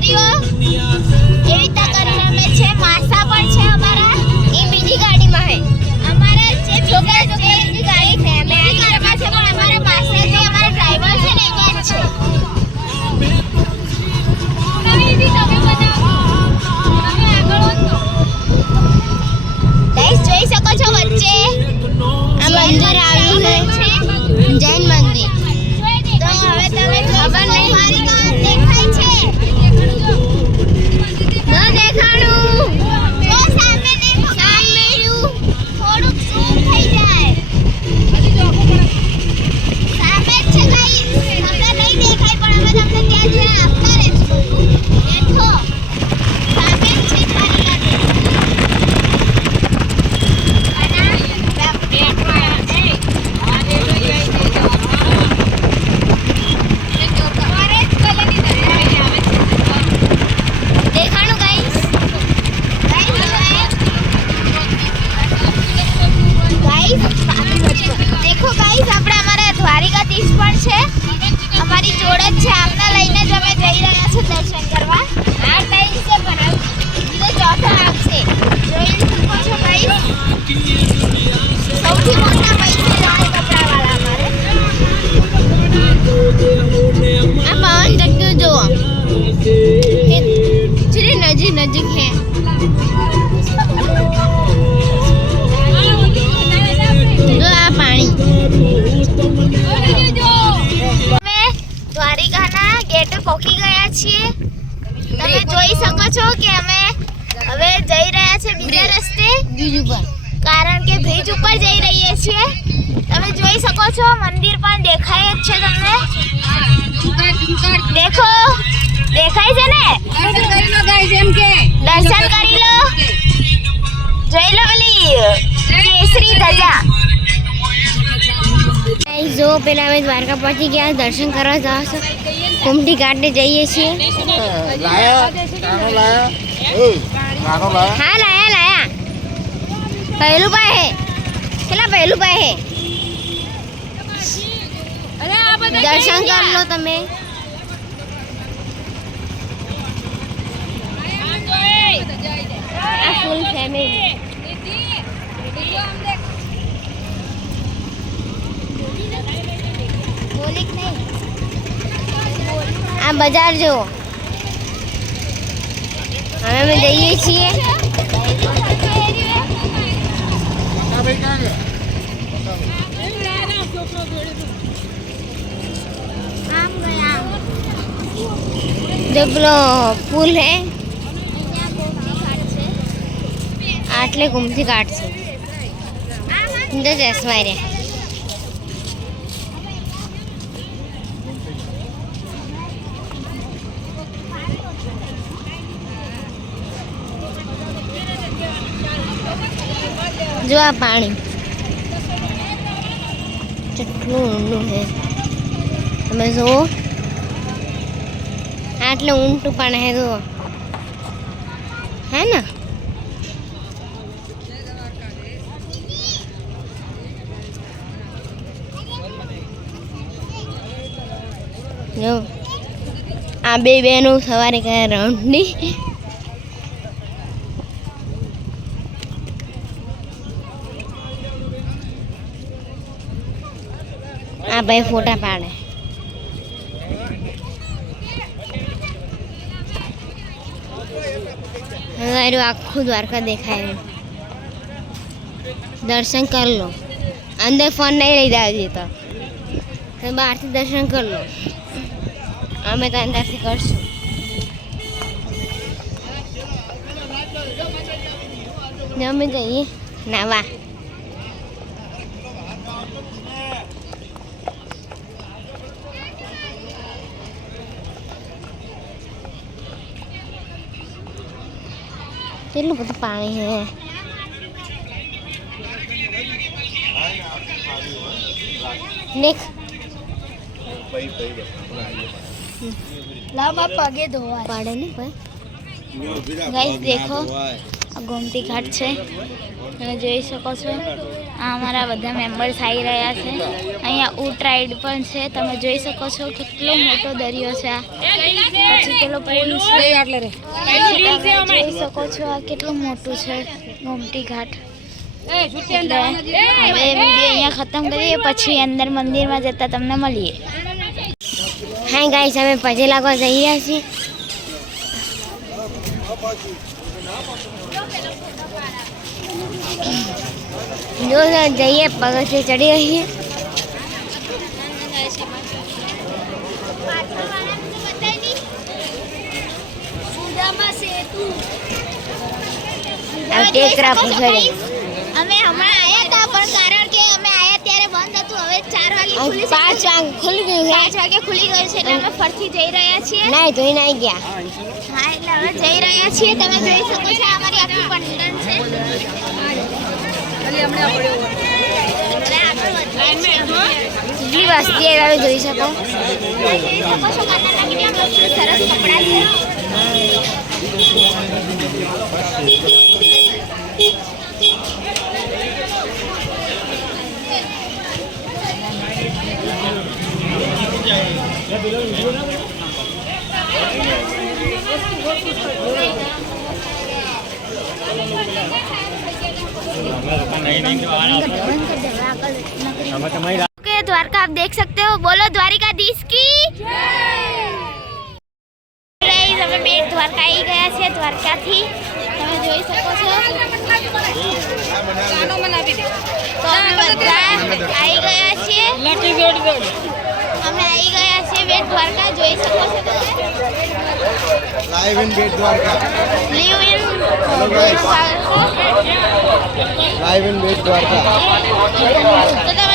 છોકરીઓ એવી રીતે કરીને અમે છે માસા પણ છે અમારા એ બીજી ગાડીમાં હે અમારા જે છોકરા છે એની ગાડી છે અમે આ ગાડીમાં છે પણ અમારા માસા જે અમારા ડ્રાઈવર છે ને અહીંયા જ છે તમે બી તમે બનાવો તમે આગળ વધો ગાઈસ જોઈ શકો છો વચ્ચે આ મંદિર આવ્યું છે જૈન મંદિર તો હવે તમે ખબર નહીં મારી ગામ દેખાય છે ન દેખાણું જો સામે દેખો સામે રહ્યું થોડુંક ઝૂમ થઈ જાય સામે જ છે ગાઈસ તમને નહીં દેખાય પણ અમે તમને ત્યાં જઈને આપતા રહેશું દેખો સામે જ છે મારી ગામ देखो गाइस આપણે અમારા દ્વારિકાધીશ પણ છે અમારી જોડે જ છે આમને લઈને જ અમે જઈ રહ્યા છે દર્શન કરવા આ ટાઈમ છે ભરાવ બીજો ચોથો આપશે જોઈ શકો છો ગાઈસ સૌથી મોટા પૈસે રાણી કપડાવાળા અમારે આ પવન ચક્કી જો ચીરે નજીક નજીક હે દ્વારિકાના ગેટ પહોંચી ગયા છીએ તમે જોઈ શકો છો કે અમે હવે જઈ રહ્યા છે બીજા રસ્તે બ્રિજ ઉપર કારણ કે બ્રિજ ઉપર જઈ રહીએ છીએ તમે જોઈ શકો છો મંદિર પણ દેખાય જ છે તમને દેખો દેખાય છે ને દર્શન કરી લો ગાઈસ એમ કે દર્શન કરી લો જોઈ લો પેલી કેસરી ધજા જો પેલા અમે દ્વારકા પહોંચી ગયા દર્શન કરવા જાવ છો કુમટી ઘાટે જઈએ છીએ હા લાયા પહેલું પાય હે કેટલા પહેલું પાય હે દર્શન કર લો તમે આ ફૂલ ફેમિલી આ બજાર જો હવે અમે જઈએ છીએ जो पेलो पुल है आटले घूमती काट से जसवाई जो आ पानी चटलू ऊंडू है તમે જો આટલે ઊંટું પણ હે જો હે ને જો આ બે બહેનો સવારે કરે રાઉન્ડની આ ભાઈ ફોટા પાડે आखू द्वारका देखा है दर्शन कर लो अंदर फोन नहीं ले जाए तो बाहर से दर्शन कर लो हमें तो अंदर से कर में जाइए नावा કેટલું બધું પાણી છે દેખ લાંબા પગે ધોવા પડે ને ભાઈ ગાઈસ देखो આ ગોમતી ઘાટ છે, તમે જોઈ શકો છો. આ અમારા બધા મેમ્બર્સ આવી રહ્યા છે. અહીંયા ઊંટ રાઈડ પણ છે, તમે જોઈ શકો છો કેટલો મોટો દરિયો છે. આ પછી પેલો પુલ છે, તમે જોઈ શકો છો આ કેટલું મોટું છે ગોમતી ઘાટ. હવે વિડીયો અહીંયા ખતમ કરીએ, પછી અંદર મંદિરમાં જતા તમને મળીએ. હાય ગાઈસ, અમે પગે લાગવા જઈ રહ્યા છીએ. જો જઈએ પગથિયે ચડી રહીએ. ટેકરા પૂછડે અમે હમણાં આયા હતા, પણ કારણ કે અમે આયા ત્યારે બંધ હતું. હવે 4 વાગે ખુલી છે, 5 વાગે ખુલી ગયું છે. 5 વાગે ખુલી ગયું છે, એટલે અમે ફરથી જઈ રહ્યા છીએ. નહીં ધોઈને આવી ગયા. હા, એટલે હવે જઈ રહ્યા છીએ. તમે જોઈ શકો છો અમારી આખી પંડન છે. કેટલી વસ્તી આવે જોઈ શકો. જોઈ શકો છો કર્ણાટકની સરસ કપડાં છે. ओके, द्वारका आप देख सकते हो. बोलो द्वारिकाधीश की गाइस, અમે બેટ દ્વારકા આવી ગયા છે. દ્વારકાથી તમે જોઈ શકો છો. તો અમે બધા આવી ગયા છીએ. અમે આવી ગયા છીએ બેટ દ્વારકા. જોઈ શકો છો તમે. Live in Bet Dwarka. Leave in live in Bet Dwarka. તો તમે